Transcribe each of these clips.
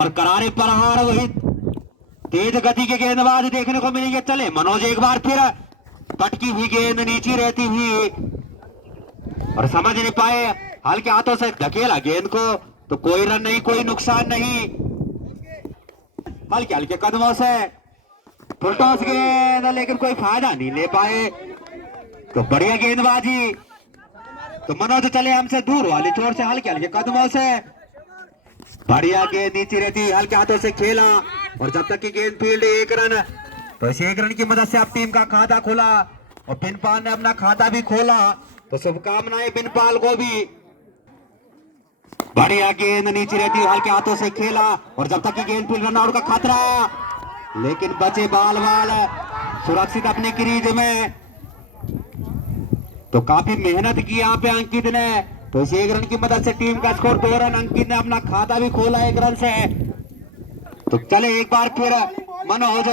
और करारे प्रहार वही तेज गति के गेंदबाज देखने को मिलेंगे। चले मनोज एक बार फिर पटकी हुई गेंद नीचे रहती हुई और समझ नहीं पाए, हल्के हाथों से धकेला गेंद को, तो कोई रन नहीं, कोई नुकसान नहीं। हल्के हल्के कदमों से फुलटॉस गेंद, लेकिन कोई फायदा नहीं ले पाए। तो बढ़िया गेंदबाजी। तो मनोज चले हमसे दूर वाली छोर से हल्के हल्के कदमों से बढ़िया गेंद नीचे रहती, हल्के हाथों से खेला और जब तक की गेंद फील्ड एक रन, तो इस एक रन की मदद से अब टीम का खाता खोला और बिनपाल ने अपना खाता भी खोला। तो शुभकामनाएं बिनपाल को भी। बढ़िया गेंद नीचे रहती, हल्के हाथों से खेला और जब तक की गेंद फील्ड, रन आउट का खतरा, लेकिन बचे बाल बाल सुरक्षित अपनी क्रीज में। तो काफी मेहनत की यहाँ पे अंकित ने, तो इस एक रन की मदद से टीम का स्कोर 2 रन। अंकित ने अपना खाता भी खोला 1 रन से। तो चले एक बार फिर मनोज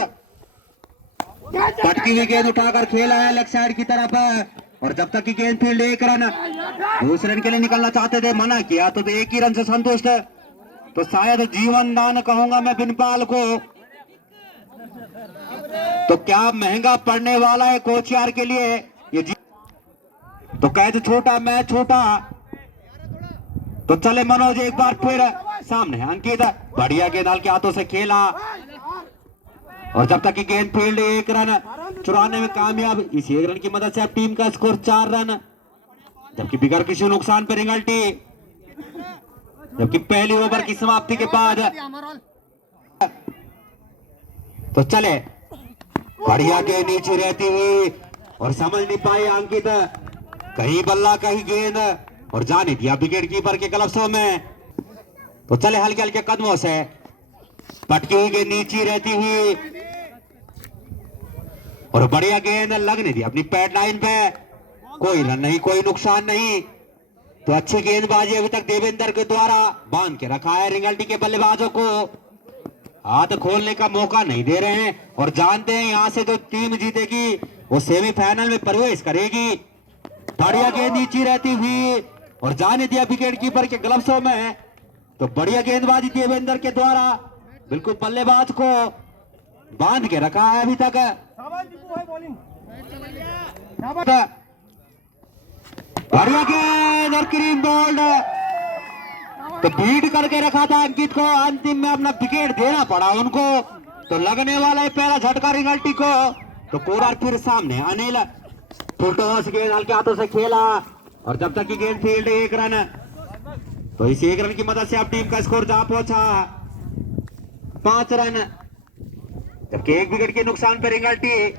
पटकी हुई गेंद उठाकर खेला है लेग साइड की तरफ और जब तक की गेंद फील्ड 1 रन, दूसरे रन के लिए निकलना चाहते थे, मना किया तो 1 ही रन से संतुष्ट। तो शायद जीवन दान कहूंगा मैं बिनपाल को। तो क्या महंगा पड़ने वाला है कोच यार के लिए ये तो कैद छोटा मैच छोटा। तो चले मनोज एक बार फिर सामने अंकित, बढ़िया गेंद हल्के हाथों से खेला और जब तक की गेंद फील्ड 1 रन चुराने में कामयाब। इस 1 रन की मदद से अब टीम का स्कोर 4 रन, जबकि बिगर किसी नुकसान पर रिंगल्टी, जबकि पहली ओवर की समाप्ति के बाद। तो चले बढ़िया गेंद नीचे रहती हुई और समझ नहीं पाए अंकित, कहीं बल्ला कहीं गेंद और जाने दिया विकेट कीपर के ग्लव्सों में। तो चले हल्के हल्के कदमों से पटकी हुई गेंद नीचे रहती हुई और बढ़िया गेंद लगने दी अपनी पैड लाइन पे, कोई रन नहीं, कोई नुकसान नहीं। तो अच्छी गेंदबाजी अभी तक देवेंद्र के द्वारा बांध के रखा है रिंगल्टी के बल्लेबाजों को, हाथ खोलने का मौका नहीं दे रहे हैं और जानते हैं यहां से जो टीम जीतेगी वो सेमीफाइनल में प्रवेश करेगी। बढ़िया गेंद नीचे रहती हुई और जाने दिया विकेट कीपर के ग्लव्सों में। तो बढ़िया गेंदबाजी देवेंद्र के द्वारा बिल्कुल बल्लेबाज को बांध के रखा है अभी तक। बढ़िया गेंद और क्रीम बोल्ड, तो बीट करके रखा था अंकित को, अंतिम में अपना विकेट देना पड़ा उनको। तो लगने वाला है पहला झटका रिंगल्टी को। तो पूरा फिर सामने अनिल, फुलटॉस गेंद हल्के हाथों से खेला और जब तक की गेंद फील्ड 1 रन, तो इस 1 रन की मदद से अब टीम का स्कोर जा पहुंचा 5 रन, जबकि 1 विकेट के नुकसान पर रिंगल्टी।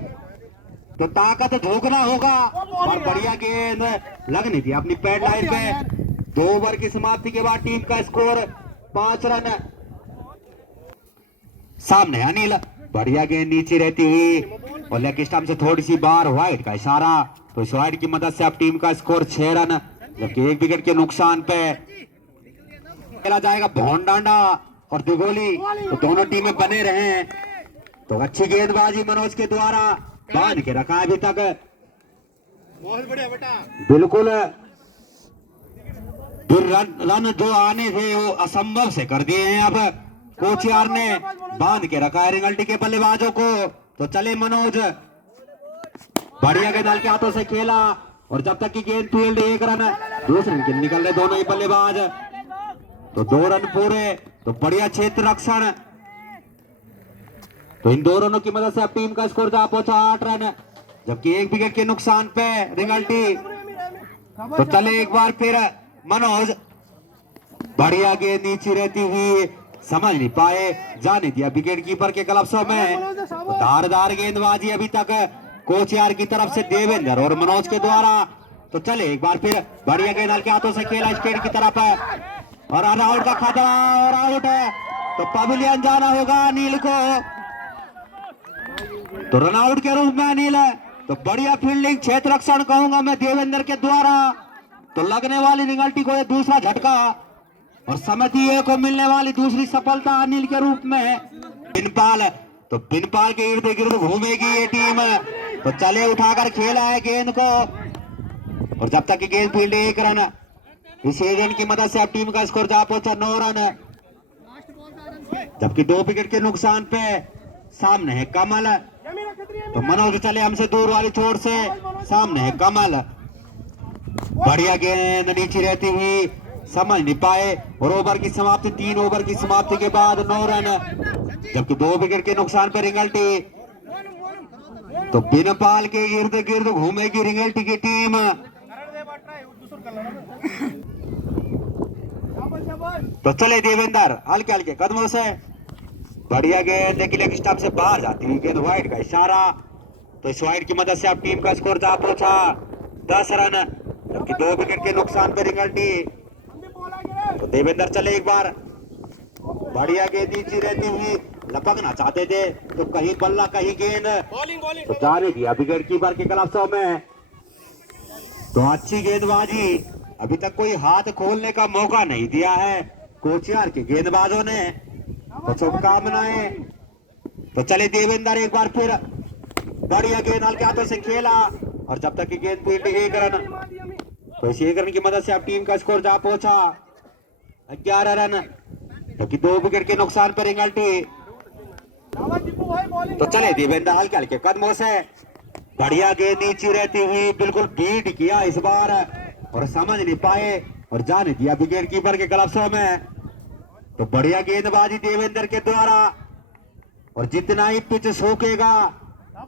तो ताकत झोंकना होगा और बढ़िया गेंद लगनी थी अपनी पैड लाइन पे। 2 ओवर की समाप्ति के बाद टीम का स्कोर 5 रन। सामने अनिल, बढ़िया गेंद नीचे रहती हुई और लेग स्टंप से थोड़ी सी बाहर, वाइड का इशारा। तो इस वाइड की मदद से अब टीम का स्कोर 6 रन, जबकि 1 विकेट के नुकसान पे खेला जाएगा भौंडांडा और दुगोली। तो दोनों टीमें बने रहे। तो अच्छी गेंदबाजी मनोज के द्वारा बांध के रखा अभी तक, बहुत बढ़िया बेटा, बिल्कुल रन जो आने थे वो असंभव से कर दिए हैं अब कोच यार ने, बांध के रखा है रिंगल्टी के बल्लेबाजों को। तो चले मनोज, बढ़िया गेंद हल्के हाथों से खेला और जब तक की गेंद फील्ड 1 रन, दूसरे रन निकल रहे दोनों ही बल्लेबाज। तो 2 रन पूरे, तो बढ़िया क्षेत्र रक्षण। तो इन 2 रनों की मदद से अब टीम का स्कोर जा पहुंचा 8 रन, जबकि 1 विकेट के नुकसान पे रिंगल्टी। तो चले एक बार फिर मनोज, बढ़िया गेंद नीचे रहती हुई, समझ नहीं पाए, जाने दिया विकेट कीपर के ग्लव्सों में। तो धारदार गेंदबाजी अभी तक कोच यार की तरफ से देवेंद्र और मनोज के द्वारा। तो चले एक बार फिर बढ़िया गेंद हल्के हाथों से खेला स्टेट की तरफ और रन आउट का खतरा और आउट है। तो पवेलियन जाना होगा अनिल को, तो रन आउट के रूप में अनिल है। तो बढ़िया फील्डिंग, क्षेत्र रक्षण कहूंगा मैं देवेंद्र के द्वारा। तो लगने वाली रिंगल्टी को यह दूसरा झटका और समिति को मिलने वाली दूसरी सफलता अनिल के रूप में। बिनपाल, तो बिनपाल के इर्द गिर्द घूमेगी ये टीम। तो चले उठाकर खेला है गेंद को और जब तक की गेंद फील्ड 1 रन, इस 1 रन की मदद से अब टीम का स्कोर जा पहुंचा 9 रन। जबकि 2 विकेट के नुकसान पे सामने है कमल। तो मनोज चले हमसे दूर वाली छोर से, सामने है कमल। बढ़िया गेंद नीचे रहती हुई, समझ नहीं पाए और ओवर की समाप्ति 3 ओवर की समाप्ति के बाद 9 रन, जबकि 2 विकेट के नुकसान पर रिंगल्टी। तो बिनपाल के इर्द गिर्द घूमेगी रिंगल्टी की टीम। तो चले देवेंद्र हल्के हल्के कदमों से, बढ़िया गेंद लेकिन एक स्टंप से बाहर जाती हुई गेंद, वाइड का इशारा। तो इस वाइड की मदद से अब टीम का स्कोर जा पहुंचा 10 रन, जबकि 2 विकेट के नुकसान पर रिंगल्टी। तो देवेंद्र चले एक बार, बढ़िया गेंद नीचे रहती हुई, लपकना चाहते थे तो कहीं बल्ला कहीं गेंद, तो जाने दिया विकेट कीपर के ग्लव्सों में। तो अच्छी गेंदबाजी, अभी तक कोई हाथ खोलने का मौका नहीं दिया है कोचियार के गेंदबाजों ने। तो शुभकामनाएं। तो चले देवेंद्र एक बार फिर, बढ़िया गेंद हल्के हाथों से खेला और जब तक की गेंद फील्ड 1 रन। तो इस 1 रन की मदद से अब टीम का स्कोर जा पहुंचा 11 रन, क्योंकि 2 विकेट के नुकसान पर रिंगल्टी। तो चले देवेंद्र हल्के हल्के कदमों से, बढ़िया गेंद नीचे रहती हुई, बिल्कुल बीट किया इस बार और समझ नहीं पाए और जाने दिया विकेट कीपर के ग्लव्सों में। तो बढ़िया गेंदबाजी देवेंद्र के द्वारा, और जितना ही पिच सूखेगा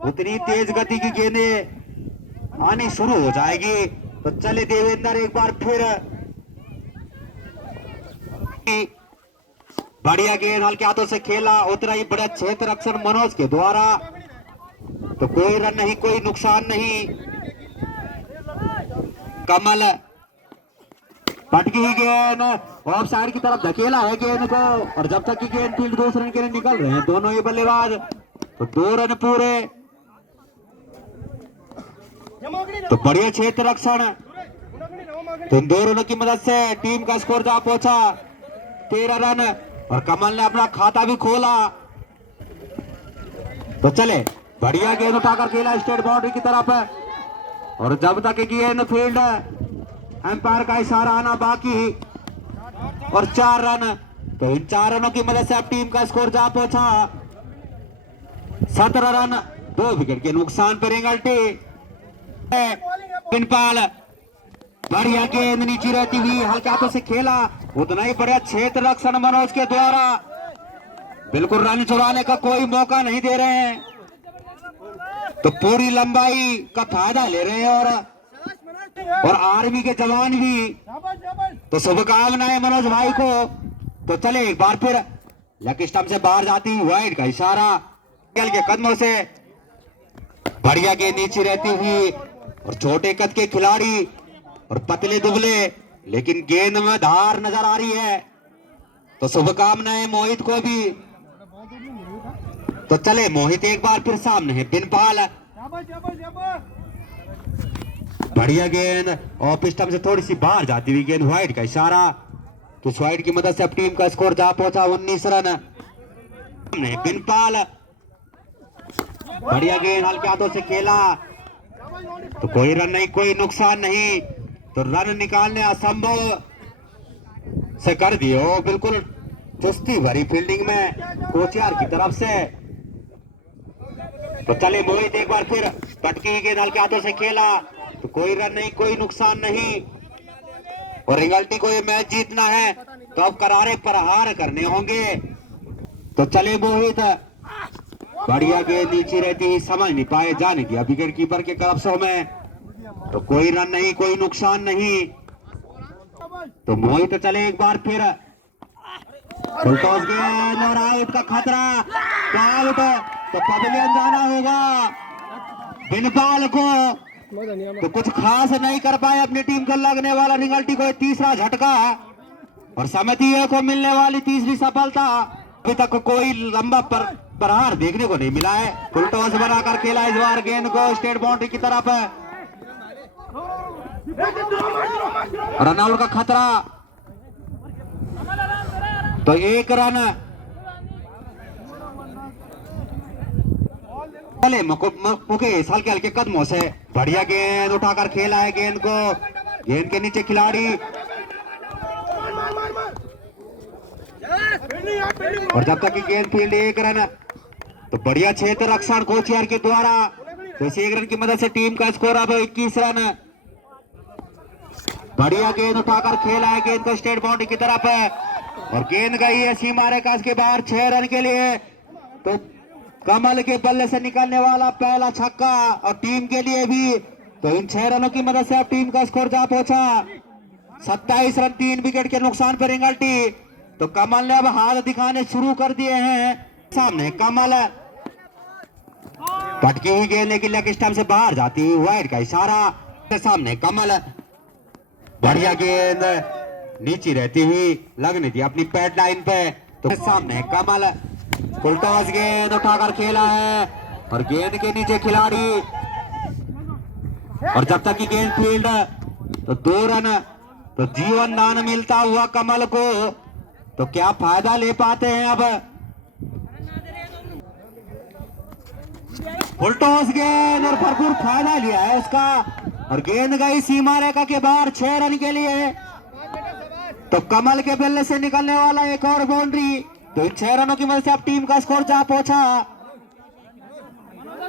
उतनी तेज गति की गेंदें आनी शुरू हो जाएगी। तो चले देवेंद्र एक बार फिर, बढ़िया गेंद हल्के हाथों से खेला, उतना ही बड़ा क्षेत्र रक्षण मनोज के द्वारा। तो कोई रन नहीं, कोई नुकसान नहीं। कमल पटकी ही गेंद ऑफ साइड की तरफ धकेला है गेंद को, और जब तक की गेंद फील्ड 2 रन के लिए निकल रहे हैं दोनों ही बल्लेबाज। तो 2 रन पूरे। तो बढ़िया क्षेत्र रक्षण, तो इन 2 रनों की मदद से टीम का स्कोर जा पहुंचा 13 रन, और कमल ने अपना खाता भी खोला। तो चले, बढ़िया गेंद उठाकर खेला स्टेट बाउंड्री की तरफ, और जब तक गेंद फील्ड एम्पायर का इशारा आना बाकी, और 4 रन। तो इन 4 रनों की मदद से अब टीम का स्कोर जा पहुंचा 17 रन, 2 विकेट के नुकसान पर रिंगल्टी। बिनपाल, बढ़िया गेंद नीचे रहती हुई, हल्के हाथों से खेला, उतना ही बढ़िया क्षेत्र रक्षण मनोज के द्वारा, बिल्कुल रन चुराने का कोई मौका नहीं दे रहे हैं। तो पूरी लंबाई का फायदा ले रहे हैं और आर्मी के जवान भी। तो शुभकामनाएं मनोज भाई को। तो चले एक बार फिर, लेग स्टंप से बाहर जाती हुई वाइड का इशारा, के कदमों से, बढ़िया गेंद नीचे रहती हुई, और छोटे कद के खिलाड़ी और पतले दुबले, लेकिन गेंद में धार नजर आ रही है। तो शुभकामनाएं मोहित को भी। तो चले मोहित एक बार फिर सामने है बिनपाल, बढ़िया गेंद ऑफ स्टंप से थोड़ी सी बाहर जाती हुई गेंद, वाइड का इशारा। तो इस वाइड की मदद से अब टीम का स्कोर जा पहुंचा 19 रन। बिनपाल, बढ़िया गेंद हल्के हाथों से खेला, तो कोई रन नहीं, कोई नुकसान नहीं। तो रन निकालने असंभव से कर दिए हो, बिल्कुल चुस्ती भरी फील्डिंग में कोचियार की तरफ से। तो चले मोहित एक बार फिर, पटकी गेंद हल्के हाथों से खेला, तो कोई रन नहीं, कोई नुकसान नहीं। और रिंगल्टी को ये मैच जीतना है तो अब करारे प्रहार करने होंगे। तो चले मोहित, बढ़िया गेंद नीचे रहती, समझ नहीं पाए, जाने दिया विकेट कीपर के ग्लव्सों में। तो कोई रन नहीं, कोई नुकसान नहीं। तो मोहित चले एक बार फिर, गेंद और आउट का खतरा, आउट। तो पवेलियन जाना होगा बिनपाल को। तो कुछ खास नहीं कर पाए अपनी टीम को लगने वाला रिंगल्टी को तीसरा झटका, और समिति को मिलने वाली तीसरी सफलता। अभी तक कोई लंबा प्रहार देखने को नहीं मिला है। फुल टॉस बनाकर खेला इस बार गेंद को स्टेट बाउंड्री की तरफ, रनआउट का खतरा। तो 1 रन। चले मुकेश हल्के हल्के कदमों से, बढ़िया गेंद उठाकर खेला है गेंद को, गेंद के नीचे खिलाड़ी, और जब तक की गेंद फील्ड 1 रन, तो बढ़िया क्षेत्र रक्षण कोचियार के द्वारा, तो इस 1 रन की मदद से टीम का स्कोर अब 21 रन। बढ़िया गेंद उठाकर खेला है, गेंद को स्टेट बाउंड्री की तरफ है और गेंद गई है सीमा रेखा के बाहर 6 रन के लिए। तो कमल के बल्ले से निकलने वाला पहला छक्का और टीम के लिए भी, तो इन 6 रनों की मदद से अब टीम का स्कोर जा पहुंचा 27 रन, 3 विकेट के नुकसान पर रिंगल्टी। तो कमल ने अब हाथ दिखाने शुरू कर दिए हैं। सामने कमल, पटकी हुई गेंद लेकिन लेग स्टंप से बाहर जाती हुई वाइड का इशारा। सामने कमल, बढ़िया गेंद नीचे रहती हुई लगने दी अपनी पैड लाइन पे। तो सामने कमल, फुल टॉस गेंद उठाकर खेला है और गेंद के नीचे खिलाड़ी, और जब तक की गेंद फील्ड, तो 2 रन, तो जीवन दान मिलता हुआ कमल को। तो क्या फायदा ले पाते हैं अब। फुल टॉस गेंद और भरपूर फायदा लिया है उसका और गेंद गई सीमा रेखा के बाहर 6 रन के लिए। तो कमल के बल्ले से निकलने वाला एक और बाउंड्री। तो इन 6 रनों की वजह से अब टीम का स्कोर जा पहुंचा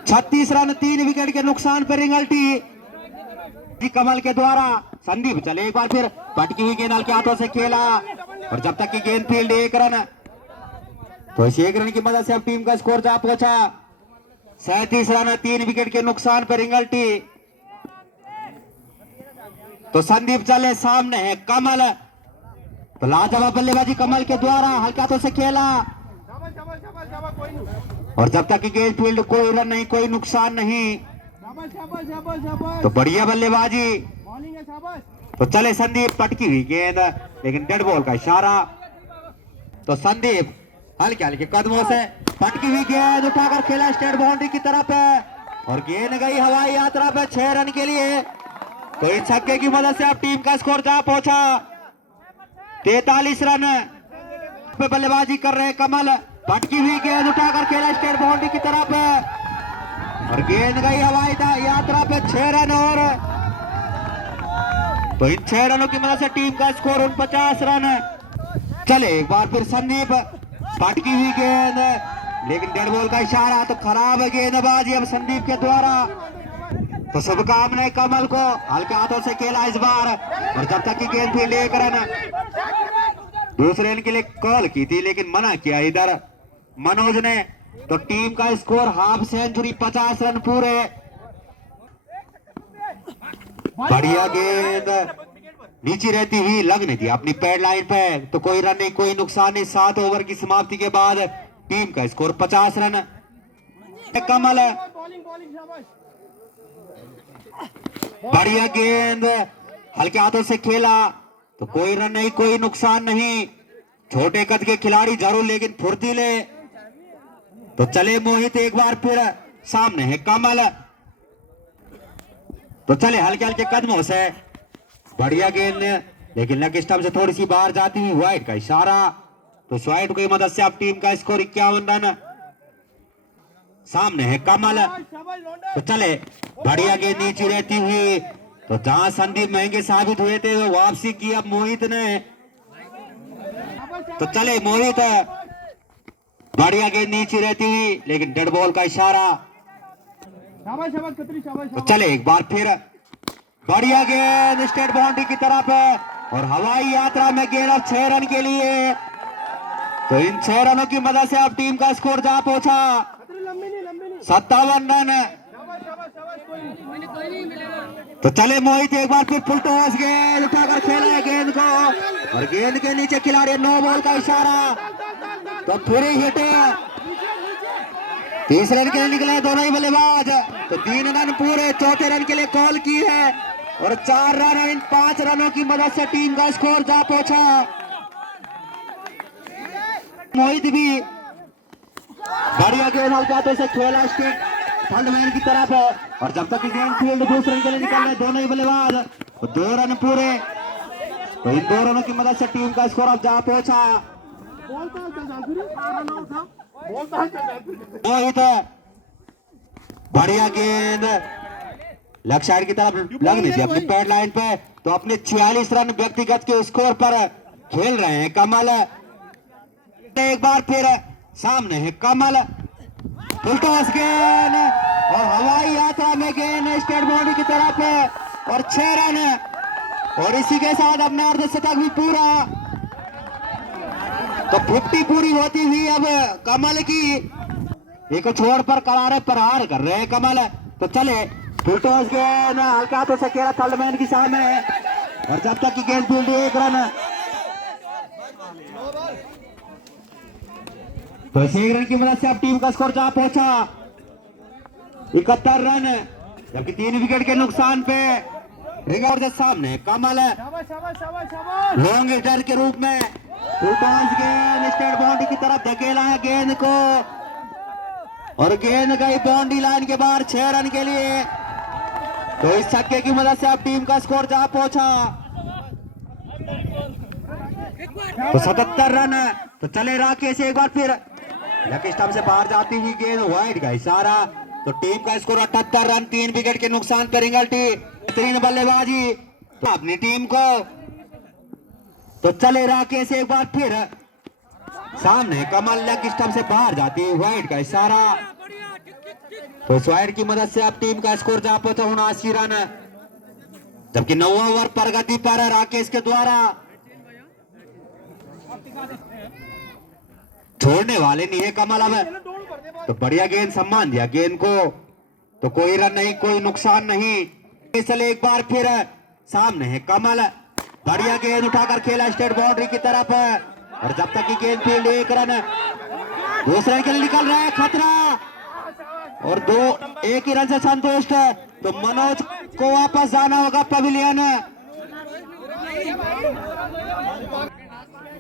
36 रन, 3 विकेट के नुकसान पर रिंगल्टी कमल के द्वारा। संदीप चले एक बार फिर, पटकी हुई गेंद के हाथों से खेला और जब तक की गेंद फील्ड 1 रन, तो इस 1 रन की मदद से अब टीम का स्कोर जा पहुंचा 37 रन, 3 विकेट के नुकसान पर रिंगल्टी। तो संदीप चले, सामने है कमल, तो लाजवाब बल्लेबाजी कमल के द्वारा, हल्के हाथों से खेला और जब तक की गेंद फील्ड, कोई रन नहीं, कोई नुकसान नहीं। तो बढ़िया बल्लेबाजी। तो चले संदीप, पटकी हुई गेंद लेकिन डेड बॉल का इशारा। तो संदीप हल्के हल्के कदमों से पटकी हुई गेंद उठाकर खेला स्टेट बाउंड्री की तरफ है और गेंद गई हवाई यात्रा पे 6 रन के लिए। तो इस छक्के की मदद से अब टीम का स्कोर जा पहुंचा 43 रन पे। बल्लेबाजी कर रहे कमल, पटकी हुई गेंद उठाकर खेला स्टेट बाउंड्री की तरफ है और गेंद गई हवाई यात्रा पे 6 रन। और तो इन 6 रनों की मदद से टीम का स्कोर 49 रन। चले एक बार फिर संदीप, पटकी हुई गेंद लेकिन डेड बॉल का इशारा। तो खराब है गेंदबाजी अब संदीप के द्वारा। तो शुभकामनाएं कमल को, हल्के हाथों से खेला इस बार और जब तक की गेंद फील्ड 1 रन, दूसरे रन के लिए कॉल की थी लेकिन मना किया इधर मनोज ने। तो टीम का स्कोर हाफ सेंचुरी 50 रन पूरे। बढ़िया गेंद नीचे रहती हुई लगने दी अपनी पैड लाइन पे। तो कोई रन नहीं, कोई नुकसान नहीं। 7 ओवर की समाप्ति के बाद टीम का स्कोर 50 रन। कमल, बढ़िया गेंद हल्के हाथों से खेला, तो कोई रन नहीं, कोई नुकसान नहीं। छोटे कद के खिलाड़ी जरूर लेकिन फुर्तीले। तो चले मोहित एक बार फिर, सामने है कमल, तो चले हल्के हल्के कदमों से, बढ़िया गेंद लेकिन लेग स्टंप से थोड़ी सी बाहर जाती हुई वाइड का इशारा। तो स्वाइड की मदद से अब टीम का स्कोर 51 रन। सामने है कमल, तो चले बढ़िया गेंद नीचे रहती हुई, तो जहां संदीप महंगे साबित हुए थे तो वापसी की अब मोहित ने। तो चले मोहित, बढ़िया गेंद नीचे रहती हुई लेकिन डेड बॉल का इशारा। तो चले एक बार फिर, बढ़िया गेंद स्टेट बाउंड्री की तरफ और हवाई यात्रा में गेंद अब 6 रन के लिए। तो इन 6 रनों की मदद से अब टीम का स्कोर जा पहुंचा 57 रन। तो चले मोहित एक बार फिर फुल टॉस गेंद उठाकर खेला है गेंद को और गेंद के नीचे खिलाड़ी, नो बॉल का इशारा। तो फिर हिट, 30 रन के लिए निकले दोनों ही बल्लेबाज। तो 3 रन पूरे, चौथे रन के लिए कॉल की है और 4 रन, इन 5 रनों की मदद से टीम का स्कोर जा पहुंचा। मोहित भी बढ़िया गेंद हल्के से खेला स्टेट फंडमैन की तरफ और जब तक गेंद फील्ड दूसरे रन के लिए निकल रहे दोनों ही बल्लेबाज। तो 2 रन पूरे, तो इन 2 रनों की मदद से टीम का स्कोर अब जा पहुंचा। मोहित, बढ़िया गेंद लेग साइड की तरफ लगनी थी अपनी पैड लाइन पे। तो अपने 46 रन व्यक्तिगत के स्कोर पर खेल रहे हैं कमल। एक बार फिर सामने है कमल, फुल टॉस गेंद और हवाई यात्रा में गेंद स्टेट बाउंड्री की तरफ है और 6 रन, और इसी के साथ अपना अर्धशतक भी पूरा। तो 50 पूरी होती हुई अब कमल की, एक छोड़ पर करारे प्रहार कर रहे हैं कमल। तो चले फुल टॉस गेंद हल्का तो सकेला थर्डमैन की सामने, और जब तक की गेंद फील्ड 1 रन। तो 1 रन की मदद से अब टीम का स्कोर जहां पहुंचा 71 रन, जबकि 3 विकेट के नुकसान पे रिकॉर्ड के सामने कमल लॉन्ग हिटर के रूप में फुल टॉस गेंद स्टेट बाउंड्री की तरफ धकेला है गेंद को, और गेंद गई बाउंड्री लाइन के बाहर 6 रन के लिए। तो इस छक्के की मदद से अब टीम का स्कोर जहां पहुंचा तो 77 रन। तो चले राकेश एक बार फिर लकी स्टंप से बाहर जाती हुई गेंद, वाइड का इशारा। तो टीम का स्कोर 78 रन, 3 विकेट के नुकसान पर रिंगल्टी। बेहतरीन बल्लेबाजी अपनी टीम को। तो चले राकेश एक बार फिर सामने कमल, लकी स्टंप से बाहर जाती हुई वाइड का इशारा। तो इस वाइड की मदद से अब टीम का स्कोर जहां पहुंचा 79 रन, जबकि 9वां ओवर प्रगति पर है राकेश के द्वारा। छोड़ने वाले नहीं है कमल अब। तो बढ़िया गेंद, सम्मान दिया गेंद को। तो कोई रन नहीं, कोई नुकसान नहीं। चले एक बार फिर सामने है कमल, बढ़िया गेंद उठाकर खेला स्टेट बाउंड्री की तरफ, और जब तक की गेंद फील्ड 1 रन। दूसरे के लिए निकल रहा है खतरा, और 1 ही रन से संतुष्ट। तो मनोज को वापस जाना होगा पवेलियन।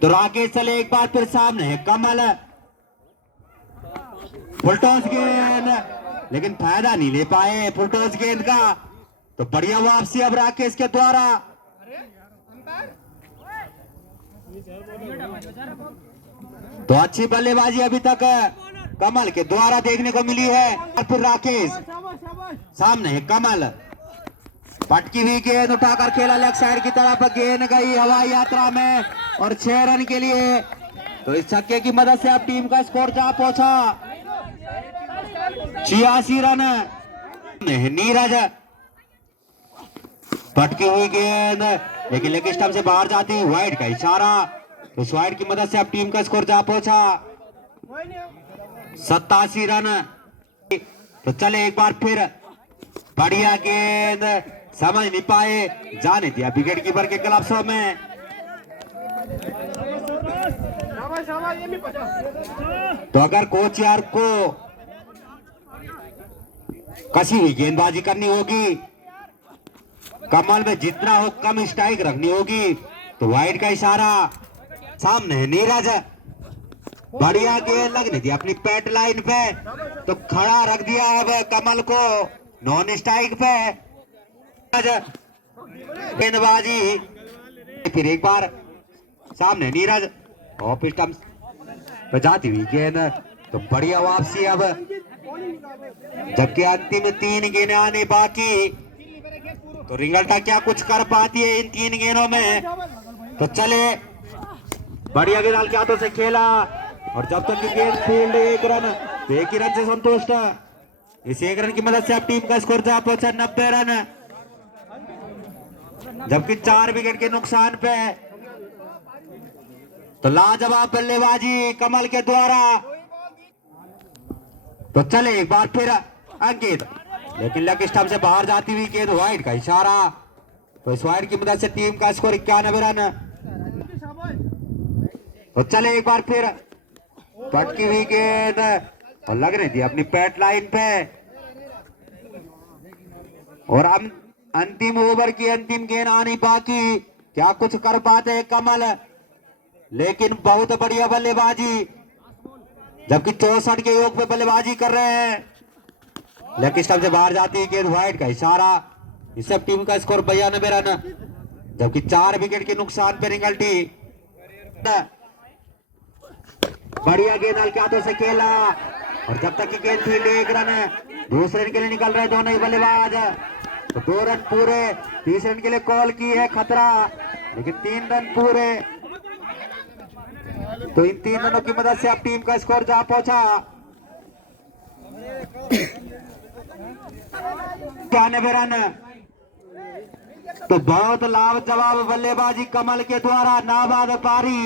तो राकेश चले एक बार फिर सामने है कमल, फुल टॉस गेंद, लेकिन फायदा नहीं ले पाए फुल टॉस गेंद का। तो बढ़िया वापसी अब राकेश के द्वारा। तो अच्छी बल्लेबाजी अभी तक कमल के द्वारा देखने को मिली है। और फिर राकेश सामने है कमल, पटकी हुई गेंद उठाकर खेला लेग साइड की तरफ, गेंद गई हवाई यात्रा में और 6 रन के लिए। तो इस छक्के की मदद से अब टीम का स्कोर जहां पहुंचा 86 रन। नीरज, पटकी हुई गेंद, लेकिन लेग स्टंप से बाहर जाती, वाइड का इशारा। तो इस वाइड की मदद से अब टीम का स्कोर जहां पहुंचा 87 रन। तो चले एक बार फिर, बढ़िया गेंद, समझ नहीं पाए, जाने दिया विकेट कीपर के ग्लव्सों में। तो अगर कोच यार को कसी हुई गेंदबाजी करनी होगी, कमल में जितना हो कम स्ट्राइक रखनी होगी, तो वाइड का इशारा। सामने है नीरज, बढ़िया गेंद लगने दी अपनी पैट लाइन पे, तो खड़ा रख दिया अब कमल को नॉन स्ट्राइक पे। गेंदबाजी फिर एक बार सामने नीरज, ऑफ स्टंप पे जाती हुई गेंद। तो बढ़िया वापसी अब, जबकि अंतिम 3 गेंदें आने बाकी। तो रिंगल्टा क्या कुछ कर पाती है इन 3 गेंदों में। तो चले, बढ़िया गेंद हल्के हाथों से खेला, और जब तक की गेंद फील्ड 1 रन, तो 1 ही रन से संतुष्ट। इस 1 रन की मदद से अब टीम का स्कोर जहां पहुंचा 90 रन, जबकि 4 विकेट के नुकसान पे। तो लाजवाब बल्लेबाजी कमल के द्वारा। तो चले एक बार फिर अंकित, लेकिन लेग स्टंप से बाहर जाती हुई गेंद, वाइड का इशारा। तो इस वाइड की मदद से टीम का स्कोर 91 रन। तो चले एक बार फिर, पटकी हुई गेंद और लगने दी अपनी पैट लाइन पे, और हम अंतिम ओवर की अंतिम गेंद आनी बाकी। क्या कुछ कर पाते हैं कमल, लेकिन बहुत बढ़िया बल्लेबाजी, जबकि 64 के योग पे बल्लेबाजी कर रहे हैं। लेग स्टंप से बाहर जाती है गेंद, वाइड का इशारा। इससे टीम का स्कोर 92 रन, जबकि 4 विकेट के नुकसान पे रिंगल्टी। बढ़िया गेंद हल्के हाथों से खेला, और जब तक की गेंद फील्ड 1 रन। दूसरे रन के लिए निकल रहे दोनों ही बल्लेबाज। तो 2 रन पूरे, 30 रन के लिए कॉल की है खतरा, लेकिन 3 रन पूरे। तो इन 3 रनों की मदद से अब टीम का स्कोर जहां पहुंचा 92 रन। तो बहुत लाभ जवाब बल्लेबाजी कमल के द्वारा नाबाद पारी